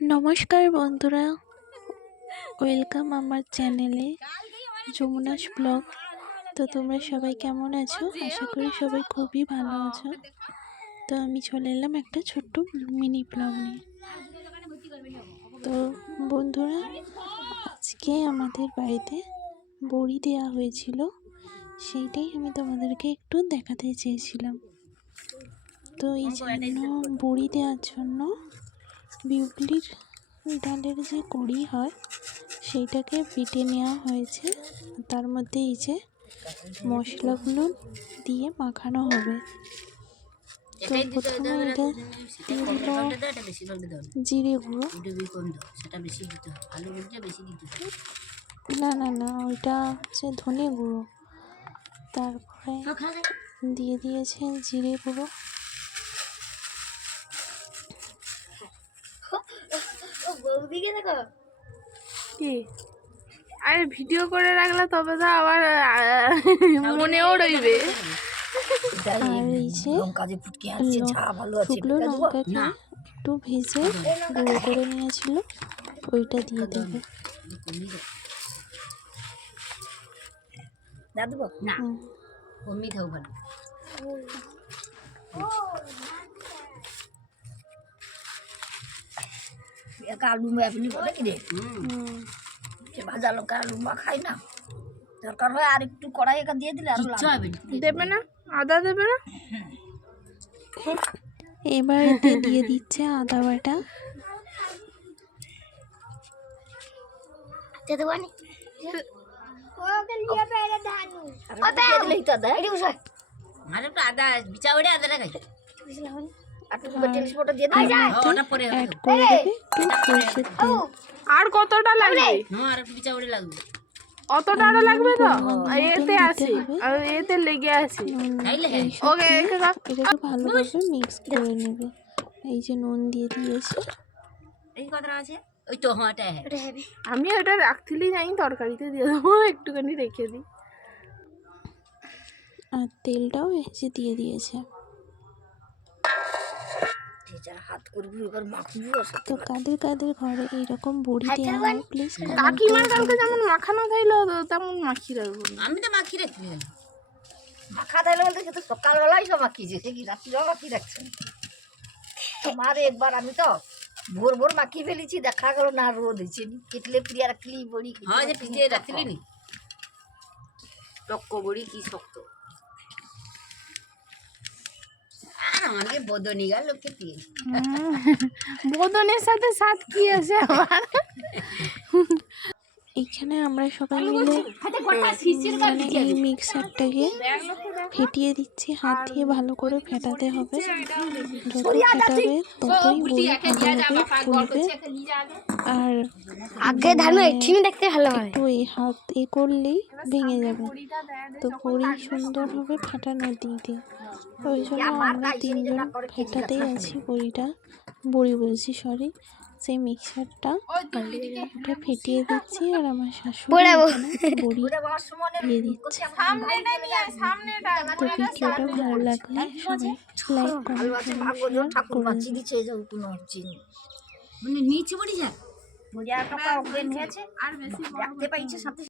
নমস্কার বন্ধুরা, ওয়েলকাম আমার চ্যানেলে যমুনাস ব্লগ। তো তোমরা সবাই কেমন আছো? আশা করি সবাই খুবই ভালো আছো। তো আমি চলে এলাম একটা ছোট্ট মিনি ব্লগ নিয়ে। তো বন্ধুরা, আজকে আমাদের বাড়িতে বড়ি দেওয়া হয়েছিল, সেইটাই আমি তোমাদেরকে একটু দেখাতে চেয়েছিলাম। তো এই জন্য বড়ি দেওয়ার জন্য বিউলির ডালের যে কড়ি হয় সেইটাকে বেটে নেওয়া হয়েছে। তার মধ্যে এই যে মশলাগুলো দিয়ে মাখানো হবে। তো প্রথমে এটা দিয়ে দিল জিরে গুঁড়ো। না না না, ওইটা হচ্ছে ধনে গুঁড়ো। তারপরে দিয়ে দিয়েছে জিরে গুঁড়ো। কি আরে ভিডিও করে রাখলে তবে তো আবার মনেও রইবে। আর এই যে শুকনো লঙ্কাকে একটু ভেজে গুঁড়ো করে নিয়েছিল, ওইটা দিয়ে দেবে। আলু আপনি বলে কি রে ভাজা লঙ্কা আলু খাই না, দরকার হয় আর একটু কড়াই একা দিয়ে দিলে আরো দেবে না, আদা দেবে না। এবার এতে দিয়ে দিচ্ছে আদা বাটা। আর কতটা লাগবে? অতটা আরো লাগবে তো, এতে আছে আর এতে লেগে আছে। ওকে, এটাকে ভালোভাবে মিক্স করে নেবে। এই যে নুন দিয়ে দিয়েছে। আমি ওটা রাখতেই জানি, তরকারিতে দিয়ে দেবো, একটুখানি রেখে দিই। আর তেলটাও এই যে দিয়ে দিয়েছে। তো কাদের কাদের ঘরে এইরকম বড়ি দেওয়া হয় প্লিজ কাকিমার কালকে যেমন মাখানো থাইলো তেমন মাখি রাখবো। আমি তো মাখি রাখি, মাখা থাইলে বলতে সে তো সকালবেলায় সব মাখিয়েছে, সে কি রাত্রিও মাখি রাখছে। আমার একবার আমি তো ভোর ভোর মাখিয়ে ফেলেছি, দেখা গেল না রোদ হয়েছে। কেটলে প্রিয়া রাখলি বড়ি, হ্যাঁ যে পিঠে রাখলি নি টক্ক বড়ি কি শক্ত। আর আমাকে বদনি গেল লোককে দিয়ে, বদনের সাথে সাথ কি আছে আমার? এখানে আমরা সবাই মিলে এই মিক্সারটাকে ফেটিয়ে দিচ্ছি। হাত দিয়ে ভালো করে ফেটাতে হবে, যত ফেটাবে ততই বড়ি ভালোভাবে ফুলবে। আর আগে ধানো এখানে দেখতে ভালো হয়, একটু এই হাত করলেই ভেঙে যাবে। তো বড়ি সুন্দরভাবে ফাটানো দিতে, ওই জন্য আমরা তিনজন ফেটাতেই আছি বড়িটা। বড়ি বলছি, সরি, সেই মিক্সারটা ওটা ফেটিয়ে দিচ্ছি। আর আমার শাশুড়ি বড়ি দিয়ে দিচ্ছে। তো ভিডিওটা ভালো লাগলে সবাই লাইক কমেন্ট শেয়ার করে নিচে বড়ি যা বড়ি আর টাকা ওকে নিয়েছে আর বেশি দেখতে পাইছে সাথে